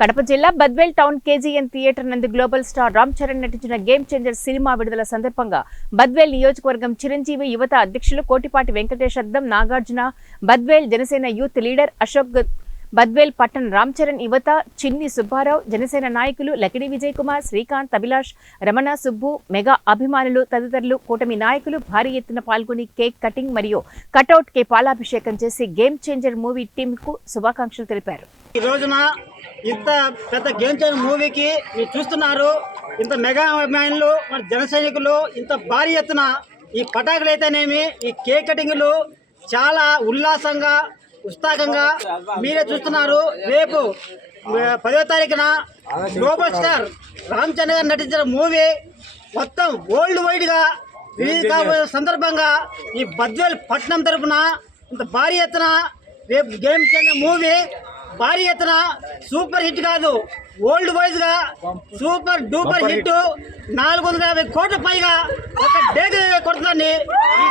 కడప జిల్లా Badvel town KGN theatre నందు global star Ram Charan నటించిన గేమ్ చేంజర్ సినిమా విడుదల సందర్భంగా బద్వేల్ నియోజకవర్గం చిరంజీవి యువత అధ్యక్షులు కోటిపాటి వెంకటేష్ అద్దం నాగార్జున, బద్వేల్ జనసేన యూత్ లీడర్ అశోక్, బద్వేల్ పట్టణ రామ్ చరణ్ యువత చిన్ని సుబ్బారావు, జనసేన నాయకులు లకిడి విజయ్ కుమార్, శ్రీకాంత్, అభిలాష్, రమణ, సుబ్బు, మెగా అభిమానులు తదితరులు కూటమి నాయకులు భారీ ఎత్తున పాల్గొని కేక్ కటింగ్ మరియు కటౌట్ కే పాలాభిషేకం చేసి గేమ్ చేంజర్ మూవీ టీమ్ కు శుభాకాంక్షలు తెలిపారు. ఈ రోజున ఇంత పెద్ద గేమ్ చేంజర్ మూవీకి మీరు చూస్తున్నారు. ఇంత మెగా అభిమానులు మన జన సైనికులు ఇంత భారీ ఎత్తున ఈ పటాకులు అయితేనేమి ఈ కేక్ కటింగ్లు చాలా ఉల్లాసంగా ఉత్సాహంగా మీరే చూస్తున్నారు. రేపు 10వ తారీఖున గ్లోబల్ స్టార్ రామ్ చరణ్ గారు నటించిన మూవీ మొత్తం వరల్డ్ వైడ్ గా రిలీజ్ కాబోయే సందర్భంగా ఈ బద్వేల్ పట్టణం తరఫున ఇంత భారీ ఎత్తున రేపు గేమ్ చేంజర్ మూవీ భారీ ఎత్తున సూపర్ హిట్ కాదు, వరల్డ్ వైజ్ గా సూపర్ డూపర్ హిట్ 450 కోట్ల పైగా ఒక డేట్ కొడుతుందని ఈ